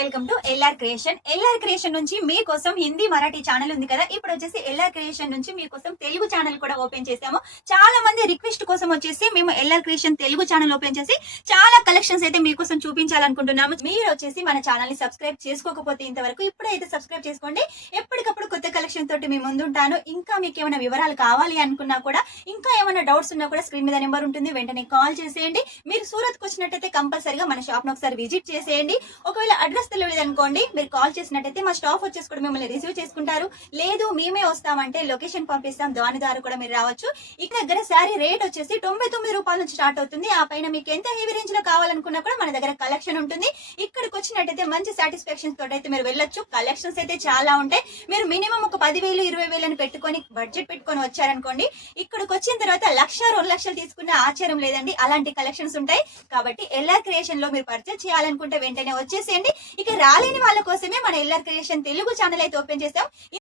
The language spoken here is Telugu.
Welcome to LR creation. LR creation నుంచి మీకోసం హిందీ మరాఠీ ఛానల్ ఉంది కదా. ఇప్పుడు వచ్చేసి ఎల్ఆర్ క్రియేషన్ నుంచి మీకోసం తెలుగు ఛానల్ కూడా ఓపెన్ చేసాము. చాలా మంది రిక్వెస్ట్ కోసం వచ్చేసి మేము LR creation Telugu channel open చేసి చాలా కలెక్షన్స్ అయితే మీకోసం చూపించాలనుకుంటున్నాము. మీరు వచ్చేసి మన ఛానల్ ని సబ్స్క్రైబ్ చేసుకోకపోతే ఇంతవరకు ఇప్పుడైతే సబ్స్క్రైబ్ చేసుకోండి. ఎప్పటికప్పుడు కొత్త కలెక్షన్ తోటి మీ ముందుంటాను. ఇంకా మీకు ఏమైనా వివరాలు కావాలి అనుకున్నా కూడా, ఇంకా ఏమైనా డౌట్స్ ఉన్నా కూడా స్క్రీన్ మీద నెంబర్ ఉంటుంది, వెంటనే కాల్ చేసేయండి. మీరు సూరత్ కు వచ్చినట్టయితే కంపల్సరీగా మన షాప్ ను ఒకసారి విజిట్ చేసేయండి. ఒకవేళ అడ్రస్ తెలియలేదు అనుకోండి, మీరు కాల్ చేసినట్టయితే మా స్టాఫ్ వచ్చేసి కూడా మిమ్మల్ని రిసీవ్ చేసుకుంటారు. లేదు మేమే వస్తామంటే లొకేషన్ పంపిస్తాం, దాని ద్వారా కూడా మీరు రావచ్చు. ఇక్కడ దగ్గర శారీ రేట్ వచ్చేసి 99 రూపాయల నుంచి స్టార్ట్ అవుతుంది. ఆ పైన మీకు ఎంత హెవీ రేంజ్ లో కావాలనుకున్నా కూడా మన దగ్గర కలెక్షన్ ఉంటుంది. ఇక్కడికి వచ్చినట్టయితే మంచి సాటిస్ఫాక్షన్ తోటి అయితే మీరు వెళ్ళొచ్చు. కలెక్షన్స్ అయితే చాలా ఉంటాయి. మీరు మినిమం ఒక 10,000 20,000 అని పెట్టుకొని బడ్జెట్ పెట్టుకొని వచ్చారనుకోండి, ఇక్కడికి వచ్చిన తర్వాత 1,00,000 2,00,000 తీసుకున్న ఆశ్చర్యం లేదండి. అలాంటి కలెక్షన్స్ ఉంటాయి. కాబట్టి ఎల్ఆర్ క్రియేషన్ లో మీరు పర్చేస్ చేయాలనుకుంటే వెంటనే వచ్చేసేయండి. ఇక రాలేని వాళ్ళ కోసమే మన ఎల్ఆర్ క్రియేషన్ తెలుగు ఛానల్ అయితే ఓపెన్ చేస్తాం.